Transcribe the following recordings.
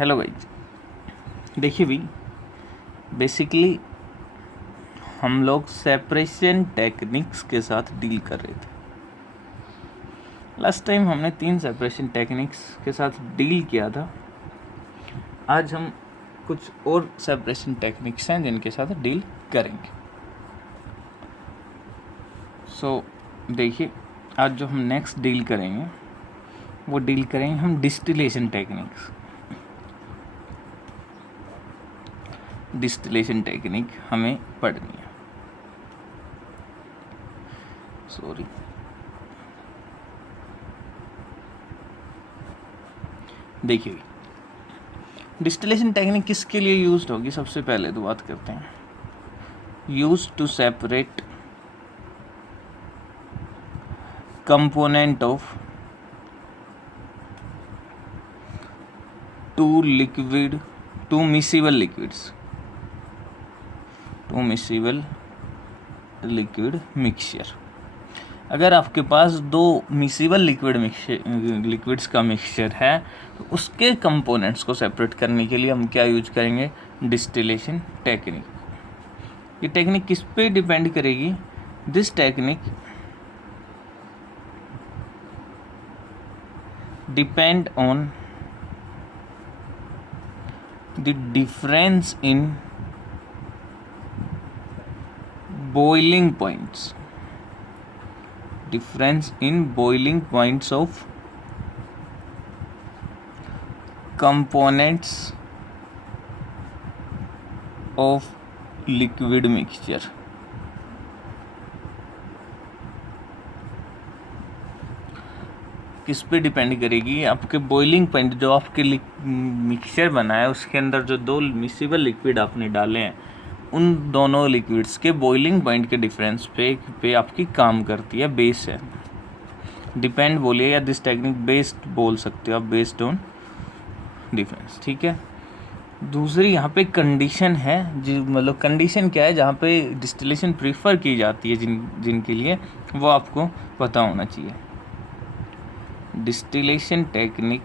Hello guys, देखिए भी basically हम लोग सेपरेशन टेक्निक्स के साथ डील कर रहे थे। लास्ट टाइम हमने 3 सेपरेशन टेक्निक्स के साथ डील किया था। आज हम कुछ और सेपरेशन टेक्निक्स हैं जिनके साथ डील करेंगे। देखिए, आज जो हम नेक्स्ट डील करेंगे वो डील करेंगे हम डिस्टिलेशन टेक्निक्स। डिस्टिलेशन टेक्निक हमें पढ़नी है। देखिए, डिस्टिलेशन टेक्निक किसके लिए यूज्ड होगी? सबसे पहले तो बात करते हैं, use to separate component of two miscible liquid mixture. अगर आपके पास 2 मिसिबल लिक्विड्स का मिक्सचर है तो उसके कंपोनेंट्स को सेपरेट करने के लिए हम क्या यूज करेंगे? Distillation technique. ये टेक्निक किस पे डिपेंड करेगी? This technique depend on the difference in boiling points of components of liquid mixture। किस पे डिपेंड करेगी? आपके बॉइलिंग पॉइंट, जो आपके मिक्सचर बना है उसके अंदर जो 2 मिसिबल लिक्विड आपने डाले हैं, उन दोनों लिक्विड्स के बॉइलिंग पॉइंट के डिफरेंस पे आपकी काम करती है, बेस है। डिपेंड बोलिए या दिस टेक्निक बेस्ड बोल सकते हो आप, बेस्ड ऑन डिफरेंस। ठीक है। दूसरी यहाँ पे कंडीशन है, मतलब कंडीशन क्या है जहाँ पे डिस्टिलेशन प्रीफर की जाती है जिनके लिए, वो आपको पता होना चाहिए। Distillation technique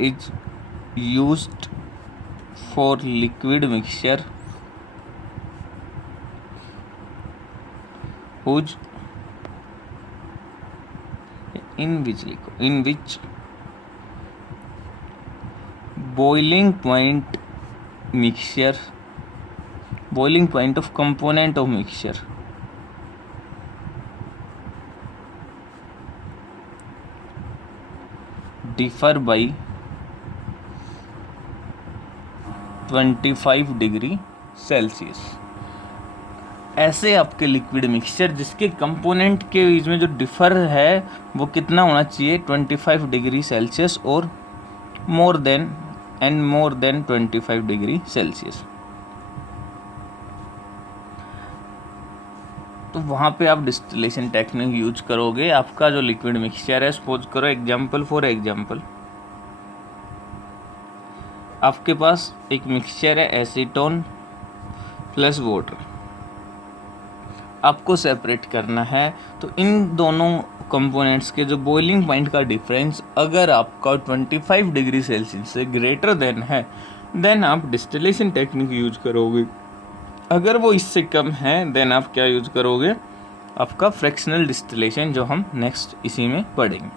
is used for liquid mixture in which boiling point of component of mixture differ by 25 degree Celsius. ऐसे आपके लिक्विड मिक्सचर जिसके कंपोनेंट के बीच में जो डिफर है वो कितना होना चाहिए? 25 डिग्री सेल्सियस और मोर देन 25 डिग्री सेल्सियस। तो वहाँ पे आप डिस्टिलेशन टेक्निक यूज करोगे। आपका जो लिक्विड मिक्सचर है, सपोज करो एग्जाम्पल आपके पास एक मिक्सचर है एसीटोन प्लस वाटर, आपको सेपरेट करना है। तो इन दोनों कंपोनेंट्स के जो बॉइलिंग पॉइंट का डिफरेंस अगर आपका 25 डिग्री सेल्सियस से ग्रेटर देन है, देन आप डिस्टिलेशन टेक्निक यूज करोगे। अगर वो इससे कम है, देन आप क्या यूज करोगे? आपका फ्रैक्शनल डिस्टिलेशन, जो हम नेक्स्ट इसी में पढ़ेंगे।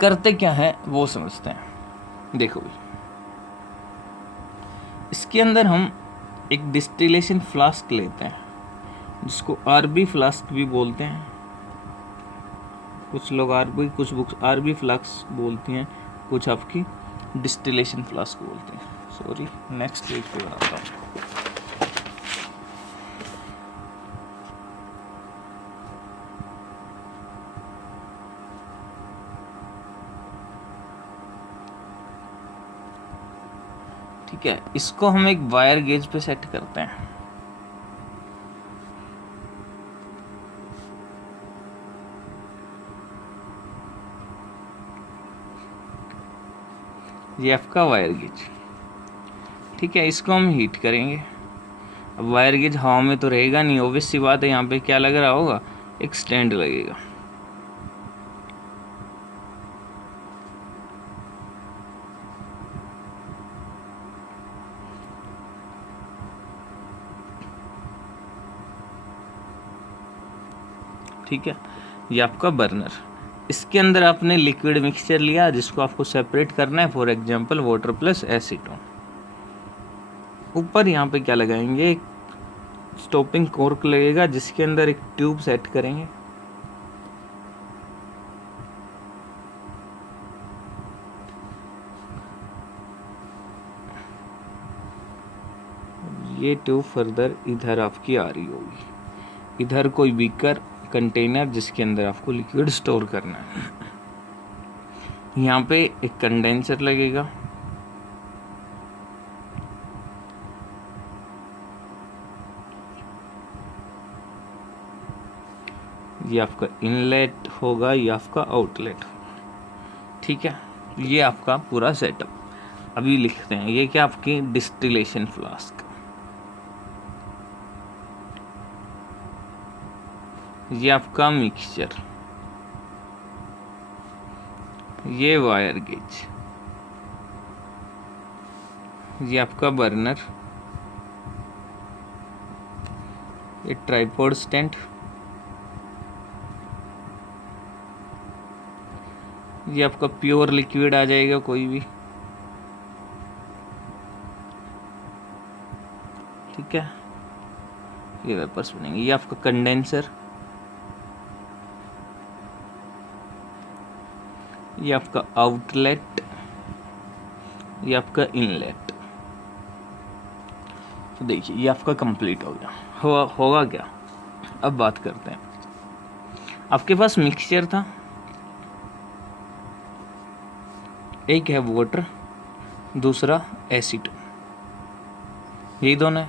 करते क्या है वो समझते हैं। देखो भाई, इसके अंदर हम एक डिस्टिलेशन फ्लास्क लेते हैं, जिसको आरबी फ्लास्क भी बोलते हैं। कुछ लोग कुछ बुक्स आरबी फ्लास्क बोलती हैं, कुछ आपकी डिस्टिलेशन फ्लास्क बोलते हैं। नेक्स्ट पेज पे बनाता हूँ। ठीक है, इसको हम एक वायर गेज पे सेट करते हैं। ये आपका वायर गेज। ठीक है, इसको हम हीट करेंगे। अब वायर गेज हवा में तो रहेगा नहीं, ऑब्वियस सी बात है। यहाँ पे क्या लग रहा होगा? एक स्टैंड लगेगा। ठीक है, ये आपका बर्नर। इसके अंदर आपने लिक्विड मिक्सचर लिया जिसको आपको सेपरेट करना है, for example water plus acetone. ऊपर यहाँ पे क्या लगाएंगे, एक स्टॉपिंग कॉर्क लगेगा जिसके अंदर एक ट्यूब सेट करेंगे। ये ट्यूब फर्दर इधर आपकी आ रही होगी, इधर कोई बीकर कंटेनर जिसके अंदर आपको लिक्विड स्टोर करना है। यहाँ पे एक कंडेंसर लगेगा, ये आपका इनलेट होगा, ये आपका आउटलेट होगा। ठीक है, ये आपका पूरा सेटअप। अभी लिखते हैं, ये क्या आपकी डिस्टिलेशन फ्लास्क, ये आपका मिक्सचर, ये वायर गेज, ये आपका बर्नर, ये ट्राइपॉड स्टैंड, ये आपका प्योर लिक्विड आ जाएगा कोई भी। ठीक है, ये वेपर्स बनेंगे, ये आपका कंडेंसर, ये आपका आउटलेट, ये आपका इनलेट। तो देखिए ये आपका कंप्लीट हो गया। होगा क्या, अब बात करते हैं। आपके पास मिक्सचर था, एक है वाटर, दूसरा एसिड, यही दोनों है।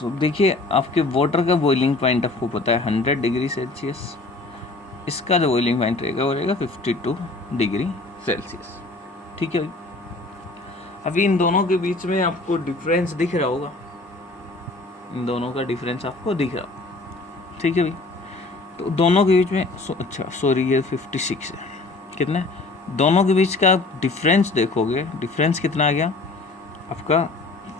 तो देखिए आपके वाटर का बॉइलिंग पॉइंट आपको पता है 100 डिग्री सेल्सियस, इसका जो बॉइलिंग पॉइंट रहेगा वो रहेगा 52 डिग्री सेल्सियस। ठीक है, अभी इन दोनों के बीच में आपको डिफरेंस दिख रहा होगा, इन दोनों का डिफरेंस आपको दिख रहा होगा। ठीक है भाई, तो दोनों के बीच में अच्छा सॉरी ये 56 है, कितना है? दोनों के बीच का डिफरेंस देखोगे, डिफरेंस कितना आ गया आपका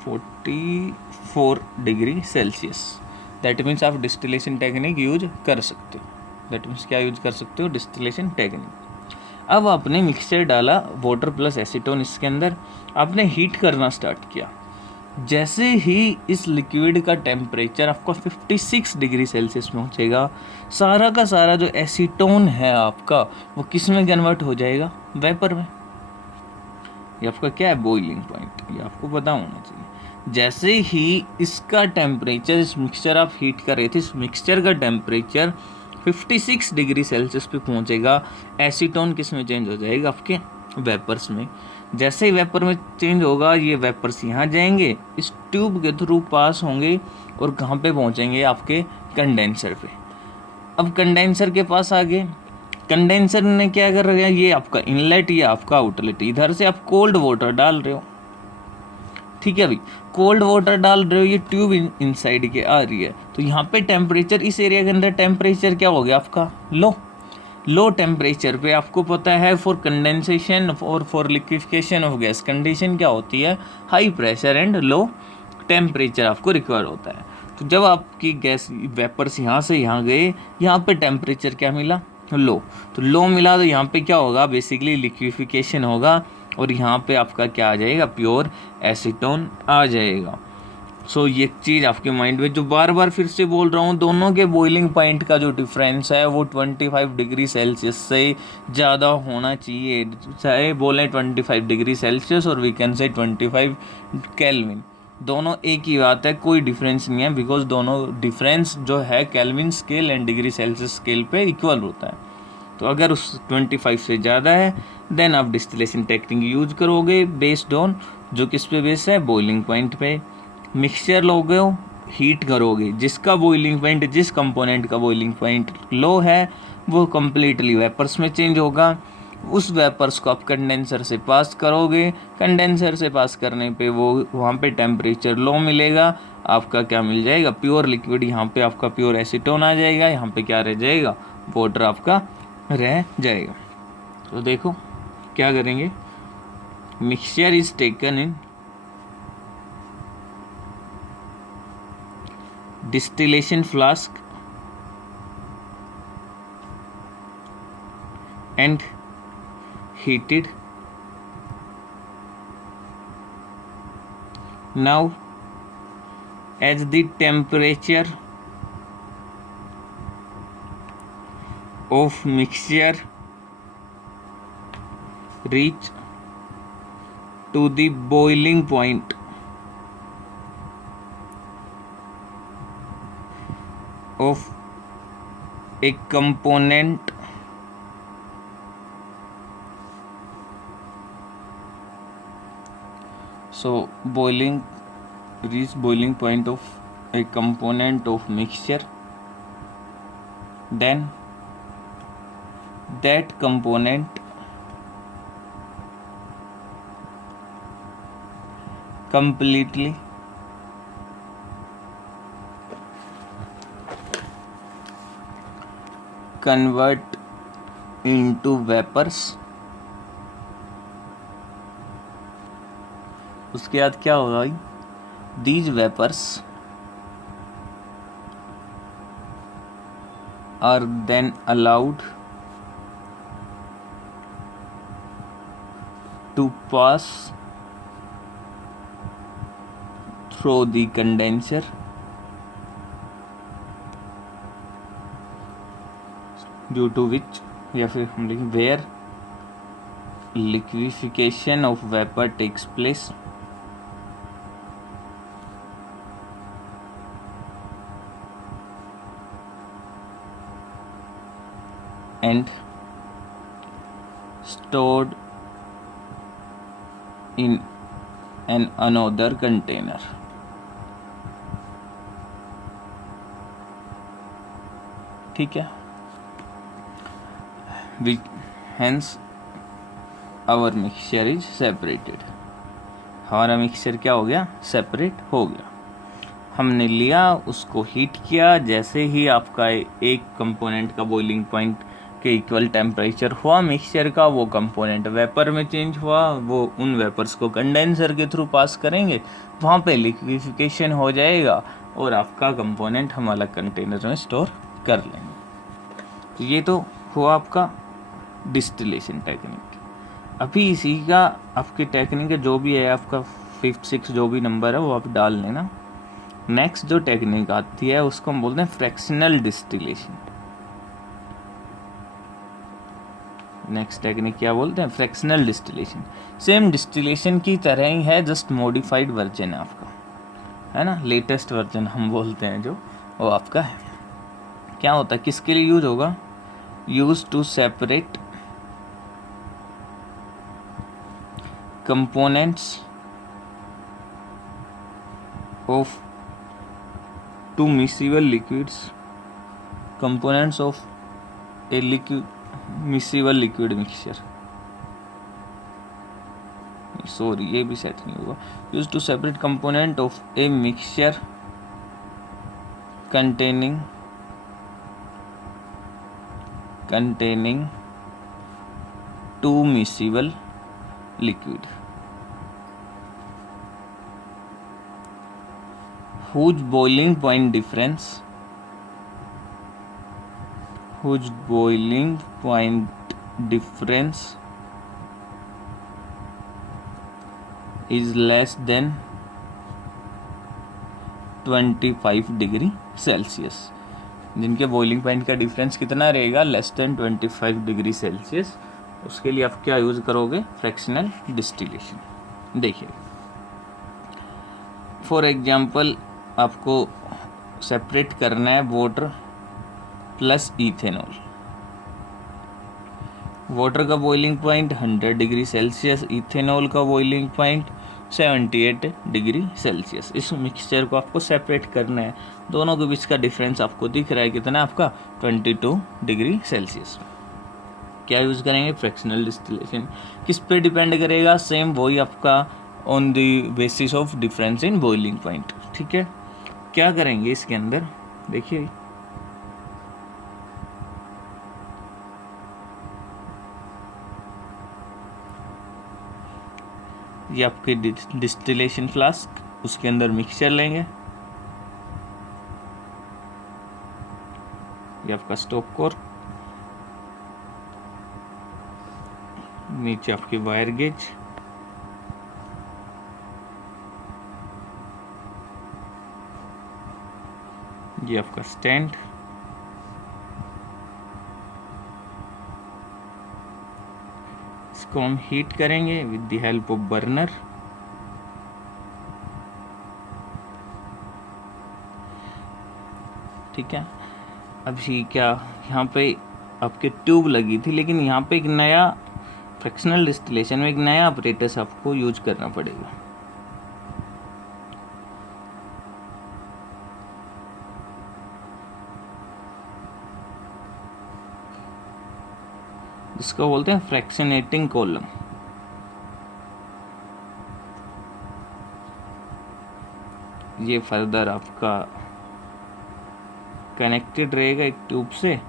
44 डिग्री सेल्सियस। दैट मीन्स आप डिस्टिलेशन टेक्निक यूज कर सकते हो। दैट मीन्स क्या यूज कर सकते हो, डिस्टिलेशन टेक्निक। अब आपने मिक्सचर डाला वाटर प्लस एसीटोन, इसके अंदर आपने हीट करना स्टार्ट किया। जैसे ही इस लिक्विड का टेम्परेचर आपका 56 डिग्री सेल्सियस पहुंचेगा, सारा का सारा जो एसीटोन है आपका वो किस में कन्वर्ट हो जाएगा, वेपर में। ये आपका क्या है, बॉइलिंग पॉइंट, ये आपको पता होना चाहिए। जैसे ही इसका टेम्परेचर, इस मिक्सचर आप हीट कर रहे थे, इस मिक्सचर का टेम्परेचर 56 डिग्री सेल्सियस पे पहुंचेगा, एसीटोन किस में चेंज हो जाएगा, आपके वेपर्स में। जैसे ही वेपर में चेंज होगा, ये वेपर्स यहाँ जाएंगे, इस ट्यूब के थ्रू पास होंगे और कहाँ पे पहुँचेंगे, आपके कंडेंसर पे। अब कंडेंसर के पास आ गए, कंडेंसर ने क्या कर रहा है, ये आपका इनलेट, ये आपका आउटलेट। इधर से आप कोल्ड वाटर डाल रहे हो, ठीक है भाई, कोल्ड वाटर डाल रहे हो, ये ट्यूब इनसाइड के आ रही है। तो यहाँ पे टेम्परेचर, इस एरिया के अंदर टेम्परेचर क्या हो गया आपका, लो टेम्परेचर पे। आपको पता है फॉर कंडेंसेशन और for liquefaction of gas condition क्या होती है, high pressure and low temperature आपको रिक्वायर होता है। तो जब आपकी गैस वेपर्स यहाँ से यहाँ गए, यहाँ पे टेम्परेचर क्या मिला, लो। तो लो मिला तो यहाँ पे क्या होगा, बेसिकली लिक्विफिकेशन होगा और यहाँ पे आपका क्या आ जाएगा, प्योर एसीटोन आ जाएगा। सो ये चीज़ आपके माइंड में, जो बार बार फिर से बोल रहा हूँ, दोनों के बॉइलिंग पॉइंट का जो डिफरेंस है वो 25 डिग्री सेल्सियस से ज़्यादा होना चाहिए। चाहे बोलें 25 डिग्री सेल्सियस और वी कैन से 25 केल्विन, दोनों एक ही बात है, कोई डिफरेंस नहीं है। बिकॉज दोनों डिफरेंस जो है kelvin scale and degree Celsius scale पे इक्वल होता है। तो अगर उस 25 से ज़्यादा है देन आप डिस्टिलेशन टेक्निक यूज करोगे बेस्ड ऑन, जो किस पे बेस है, बॉइलिंग पॉइंट पे। मिक्सचर लोगे हो, हीट करोगे, जिसका बॉइलिंग पॉइंट, जिस कंपोनेंट का बॉइलिंग पॉइंट लो है वो कम्प्लीटली वेपर्स में चेंज होगा। उस वेपर्स को आप कंडेंसर से पास करोगे, कंडेंसर से पास करने पे वो वहाँ पे टेम्परेचर लो मिलेगा, आपका क्या मिल जाएगा, प्योर लिक्विड। यहाँ पे आपका प्योर एसीटोन आ जाएगा, यहाँ पे क्या रह जाएगा, वाटर आपका रह जाएगा। तो देखो क्या करेंगे, mixture is taken in distillation flask and heated. Now as the temperature of mixture reach to the boiling point, of a component reach boiling point of a component of mixture, then that component completely convert into vapors. उसके बाद क्या होगा भाई? These vapors are then allowed to pass through the condenser due to which, या फिर हम लिखें where liquefaction of vapor takes place. And stored in an another container. ठीक है. Hence our mixture is separated. हमारा मिक्सचर क्या हो गया? सेपरेट हो गया. हमने लिया, उसको हीट किया. जैसे ही आपका एक कंपोनेंट का बॉइलिंग पॉइंट के इक्वल टेम्परेचर हुआ मिक्सचर का, वो कंपोनेंट वेपर में चेंज हुआ. वो उन वेपर्स को कंडेंसर के थ्रू पास करेंगे, वहाँ पे लिक्विफिकेशन हो जाएगा और आपका कंपोनेंट हम अलग कंटेनर में स्टोर कर लेंगे. तो ये तो हुआ आपका डिस्टिलेशन टेक्निक. अभी इसी का आपकी टेक्निक जो भी है, आपका 5, 6 जो भी नंबर है वो आप डाल लेना. नेक्स्ट जो टेक्निक आती है उसको हम बोलते हैं फ्रैक्शनल डिस्टिलेशन. नेक्स्ट टेक्निक क्या बोलते हैं? Fractional distillation. सेम डिस्टिलेशन की तरह ही है, जस्ट मॉडिफाइड वर्जन है आपका, है ना. लेटेस्ट वर्जन हम बोलते हैं जो, वो आपका है. क्या होता है, किसके लिए यूज होगा? Use to separate components of two miscible liquids, components of a miscible liquid mixture. Sorry, ये भी सेट नहीं होगा. Use to separate component of a mixture containing two miscible liquid whose boiling point difference is less than 25 degree Celsius. जिनके boiling point का difference कितना रहेगा? Less than 25 degree Celsius. उसके लिए आप क्या यूज़ करोगे? Fractional distillation. देखिए, फॉर एग्जांपल आपको सेपरेट करना है वाटर प्लस इथेनॉल. वाटर का boiling point 100 degree Celsius, ethanol का बॉइलिंग पॉइंट 78 डिग्री सेल्सियस. इस मिक्सचर को आपको सेपरेट करना है. दोनों के बीच का डिफरेंस आपको दिख रहा है कितना? आपका 22 डिग्री सेल्सियस. क्या यूज़ करेंगे? Fractional distillation. किस पे डिपेंड करेगा? सेम वही आपका on the basis of difference in boiling point. ठीक है. क्या करेंगे इसके अंदर? देखिए, ये आपके डिस्टिलेशन फ्लास्क, उसके अंदर मिक्सचर लेंगे. ये आपका स्टॉप कोर, नीचे आपकी वायर गेज, ये आपका स्टैंड, इसको हम हीट करेंगे with the help of burner. ठीक है, अभी क्या यहाँ पे आपके ट्यूब लगी थी, लेकिन यहाँ पे एक नया फ्रैक्शनल डिस्टिलेशन में एक नया ऑपरेटस आपको यूज करना पड़ेगा। जिसको बोलते हैं फ्रैक्शनेटिंग कॉलम। ये फर्दर आपका कनेक्टेड रहेगा एक ट्यूब से,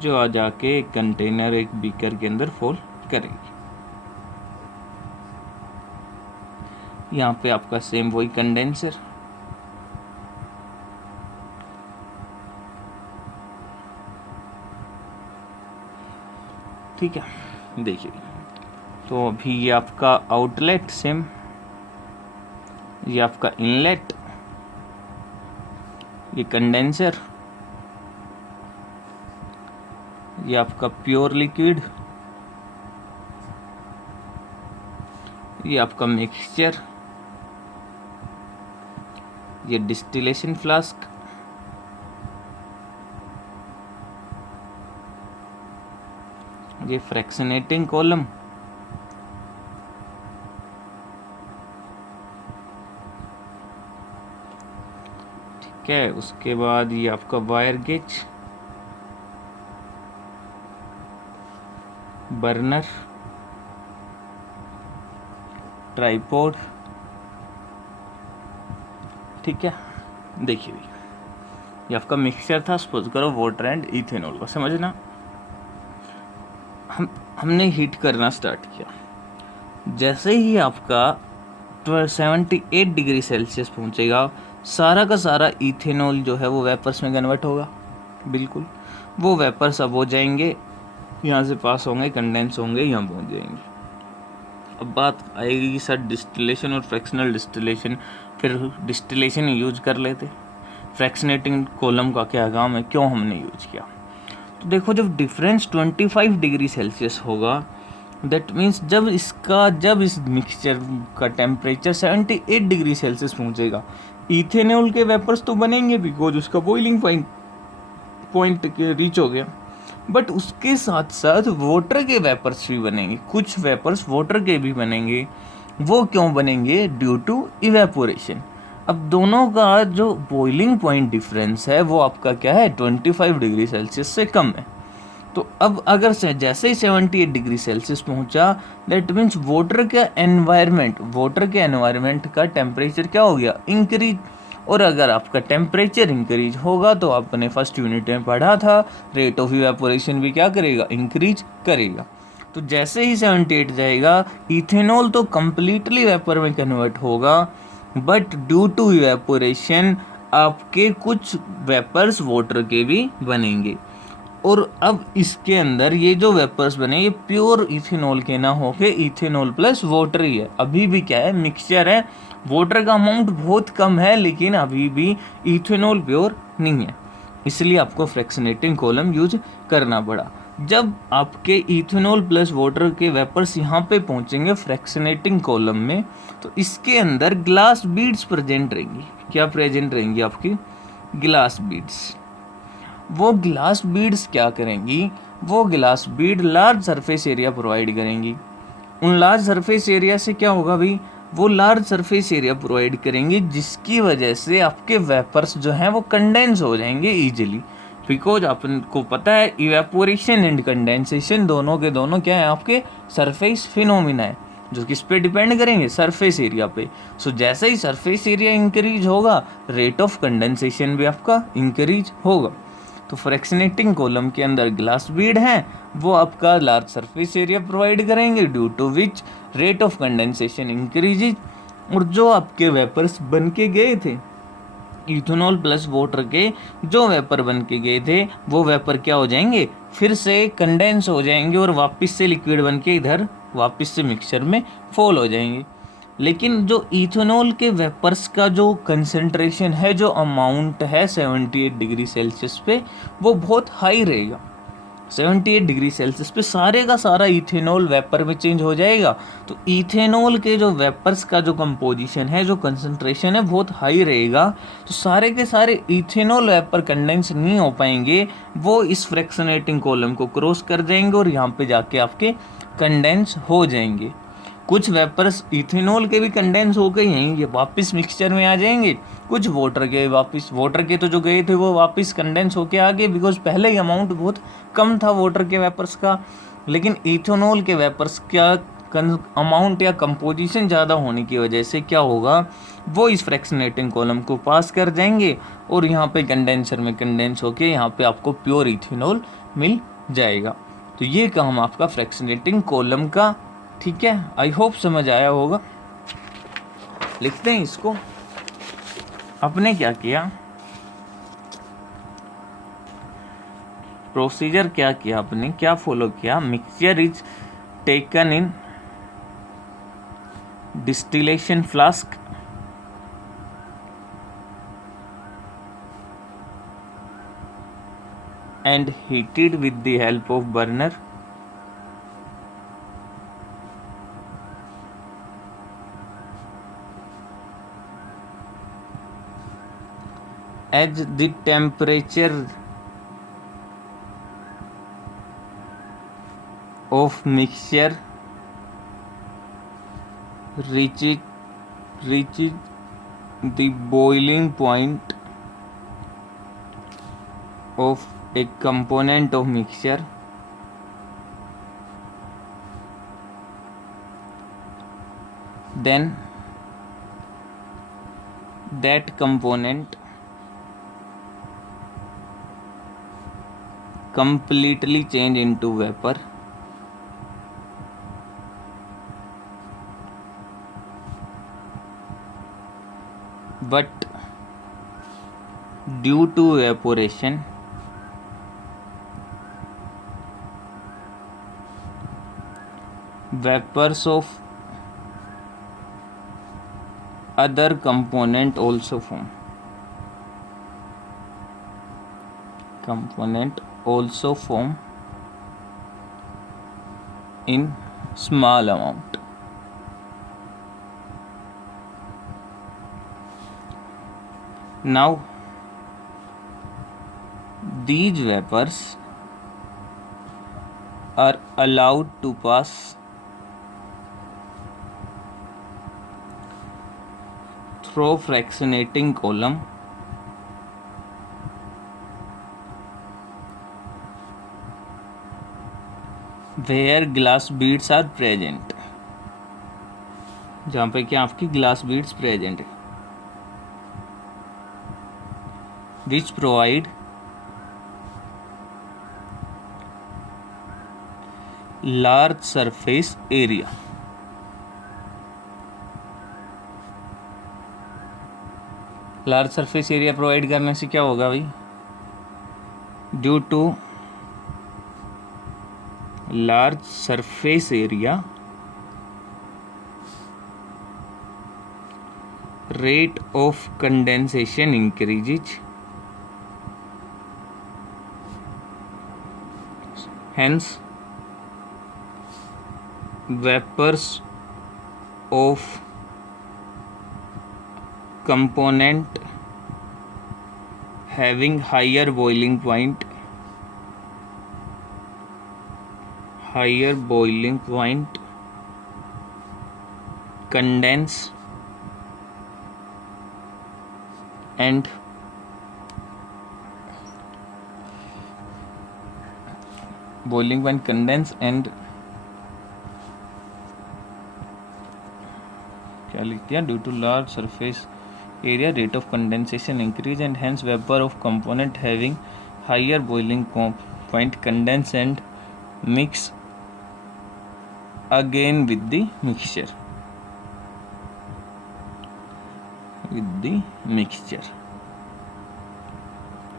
जो आ जाके एक कंटेनर, एक बीकर के अंदर फॉल करेगी। यहाँ पे आपका सेम वही कंडेंसर, ठीक है। देखिए, तो अभी ये आपका आउटलेट सेम, ये आपका इनलेट, ये कंडेंसर, ये आपका प्योर लिक्विड, ये आपका मिक्सचर, ये डिस्टिलेशन फ्लास्क, ये फ्रैक्शनेटिंग कॉलम, ठीक है। उसके बाद ये आपका वायर गेज, बर्नर, ट्राइपॉड, ठीक है। देखिए ये आपका मिक्सचर था, सपोज करो वाटर एंड इथेनॉल का, समझना। हमने हीट करना स्टार्ट किया, जैसे ही आपका 78 डिग्री सेल्सियस पहुंचेगा, सारा का सारा इथेनॉल जो है वो वेपर्स में कन्वर्ट होगा। बिल्कुल, वो वेपर्स अब हो जाएंगे, यहाँ से पास होंगे, कंडेंस होंगे, यहाँ पहुँच जाएंगे। अब बात आएगी सर डिस्टिलेशन और फ्रैक्शनल डिस्टिलेशन, फिर डिस्टिलेशन यूज कर लेते, फ्रैक्शनेटिंग कॉलम का क्या काम है, क्यों हमने यूज किया। तो देखो, जब डिफरेंस 25 डिग्री सेल्सियस होगा, दैट मीन्स जब इस मिक्सचर का टेम्परेचर 78 डिग्री सेल्सियस पहुंचेगा, इथेनॉल के वेपर्स तो बनेंगे बिकॉज उसका बॉइलिंग पॉइंट रीच हो गया, बट उसके साथ साथ वाटर के वेपर्स भी बनेंगे, कुछ वेपर्स वाटर के भी बनेंगे। वो क्यों बनेंगे? Due to evaporation. अब दोनों का जो बॉइलिंग पॉइंट डिफरेंस है वो आपका क्या है, 25 डिग्री सेल्सियस से कम है। तो अब अगर से जैसे ही 78 डिग्री सेल्सियस पहुंचा, दैट मीन्स वाटर के एनवायरनमेंट का टेम्परेचर क्या हो गया, इंक्रीज। और अगर आपका टेम्परेचर इंक्रीज होगा तो आपने फर्स्ट यूनिट में पढ़ा था, रेट ऑफ इवेपोरेशन भी क्या करेगा, इंक्रीज करेगा। तो जैसे ही 78 जाएगा, इथेनॉल तो कंप्लीटली वेपर में कन्वर्ट होगा, बट ड्यू टू इवेपोरेशन आपके कुछ वेपर्स वाटर के भी बनेंगे। और अब इसके अंदर ये जो वेपर्स बने, ये प्योर इथेनॉल के ना होके इथेनॉल प्लस वाटर ही है। अभी भी क्या है, मिक्सचर है, वाटर का अमाउंट बहुत कम है, लेकिन अभी भी इथेनॉल प्योर नहीं है, इसलिए आपको फ्रैक्शनेटिंग कॉलम यूज करना पड़ा। जब आपके इथेनॉल प्लस वाटर के वेपर्स यहाँ पे पहुँचेंगे फ्रैक्शनेटिंग कॉलम में, तो इसके अंदर ग्लास बीड्स प्रेजेंट रहेंगी। क्या प्रेजेंट रहेंगी? आपकी ग्लास बीड्स। वो ग्लास बीड्स क्या करेंगी, वो glass Beed large surface area provide करेंगी। उन लार्ज सरफेस एरिया से क्या होगा भाई, वो लार्ज सरफेस एरिया प्रोवाइड करेंगे, जिसकी वजह से आपके वेपर्स जो हैं वो कंडेंस हो जाएंगे इजीली। बिकॉज आपको पता है इवेपोरेशन एंड कंडेंसेशन दोनों के दोनों क्या है, आपके सरफेस फिनोमिना है, जो किस पे डिपेंड करेंगे, सरफेस एरिया पे। सो जैसे ही सरफेस एरिया इंक्रीज होगा, रेट ऑफ कंडेंसेशन भी आपका इंक्रीज होगा। तो फ्रैक्शनेटिंग कॉलम के अंदर ग्लास बीड हैं, वो आपका लार्ज सरफेस एरिया प्रोवाइड करेंगे, due to which rate of condensation increases. और जो आपके वेपर्स बन के गए थे इथेनॉल प्लस वाटर के जो वेपर बन के गए थे वो वेपर क्या हो जाएंगे, फिर से कंडेंस हो जाएंगे और वापस से लिक्विड बन के इधर वापस से मिक्सचर में फॉल हो जाएंगे। लेकिन जो इथेनॉल के वेपर्स का जो कंसंट्रेशन है, जो अमाउंट है 78 डिग्री सेल्सियस पे, वो बहुत हाई रहेगा। 78 डिग्री सेल्सियस पे सारे का सारा इथेनॉल वेपर में चेंज हो जाएगा। तो इथेनॉल के जो वेपर्स का जो कंपोजिशन है, जो कंसंट्रेशन है, बहुत हाई रहेगा। तो सारे के सारे इथेनॉल वेपर कंडेंस नहीं हो पाएंगे, वो इस फ्रैक्शनेटिंग कॉलम को क्रॉस कर जाएंगे और यहाँ पे जाके आपके कंडेंस हो जाएंगे। कुछ वेपर्स इथेनॉल के भी कंडेंस हो गए हैं, ये वापस मिक्सचर में आ जाएंगे। कुछ वाटर के वापस, वाटर के तो जो गए थे वो वापस कंडेंस होके आ गए, बिकॉज पहले ही अमाउंट बहुत कम था वाटर के वेपर्स का। लेकिन इथेनॉल के वेपर्स का अमाउंट या कंपोजिशन ज़्यादा होने की वजह से क्या होगा, वो इस फ्रैक्शनेटिंग कॉलम को पास कर जाएंगे और यहाँ पे कंडेंसर में कंडेंस होके यहाँ पे आपको प्योर इथेनॉल मिल जाएगा। तो ये काम आपका फ्रैक्शनेटिंग कॉलम का। ठीक है, आई होप समझ आया होगा। लिखते हैं इसको। आपने क्या किया, प्रोसीजर क्या किया, आपने क्या फॉलो किया। Mixture is taken in distillation flask and heated with the help of burner. As the temperature of mixture reaches the boiling point of a component of mixture, then that component completely change into vapor, but due to evaporation vapors of other component also form in small amount. Now these vapors are allowed to pass through fractionating column where glass beads are present, जहाँ पे क्या आपकी glass beads present है, which provide large surface area. Large surface area provide करने से क्या होगा भाई, due to large surface area rate of condensation increases, hence vapors of component having higher boiling point condense and boiling point condense and क्या लिख दिया, due to large surface area rate of condensation increase and hence vapor of component having higher boiling point condense and mix again with the mixture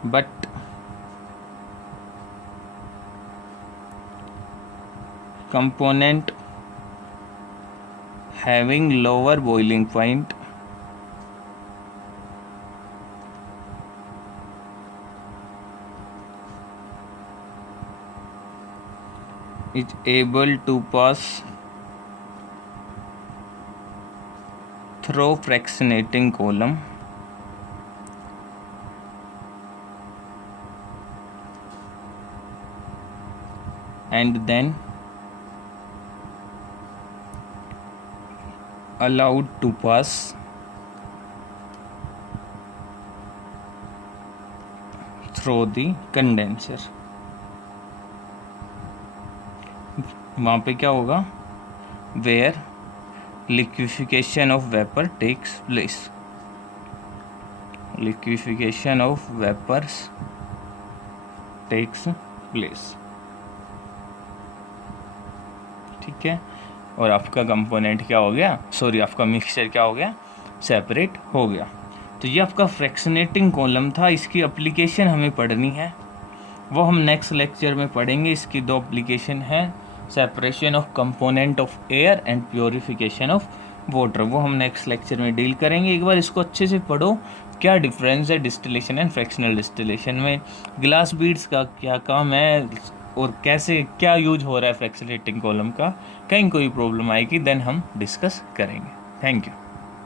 but component having lower boiling point is able to pass through fractionating column and then allowed to pass through the condenser। वहाँ पे क्या होगा, where liquefaction of vapor takes place, liquefaction of vapors takes place, ठीक है। और आपका component क्या हो गया, सॉरी आपका मिक्सचर क्या हो गया, सेपरेट हो गया। तो ये आपका फ्रैक्शनेटिंग कॉलम था, इसकी एप्लीकेशन हमें पढ़नी है, वो हम नेक्स्ट लेक्चर में पढ़ेंगे। इसकी दो एप्लीकेशन है, separation of component of air and purification of water, वो हम नेक्स्ट लेक्चर में डील करेंगे। एक बार इसको अच्छे से पढ़ो, क्या डिफरेंस है डिस्टिलेशन एंड फ्रैक्शनल डिस्टिलेशन में, ग्लास बीड्स का क्या काम है और कैसे क्या यूज हो रहा है फ्रैक्शनेटिंग कॉलम का। कहीं कोई प्रॉब्लम आएगी देन हम डिस्कस करेंगे। Thank you.